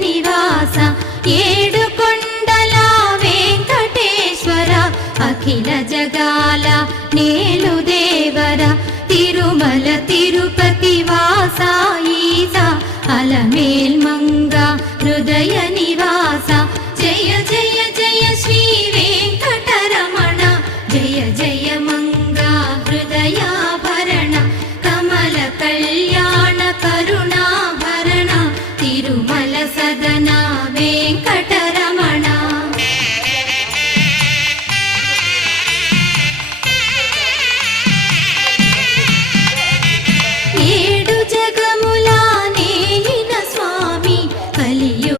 నివాస ఏడు కొండల వెంకటేశ్వర అఖిల జగాల నేలు దేవర తిరుమల తిరుపతి వాస ఈస అలమేల్ మంగ హృదయ నివాస జయ జయ జయ శ్రీ వెంకటరమణ జయ జయ మంగ హృదయాభరణ కమల కళ్యాణ కరుణాభరణ తిరుమల సదన వెంకటరమణ ఏడు జగముల నేలిన స్వామి కలియు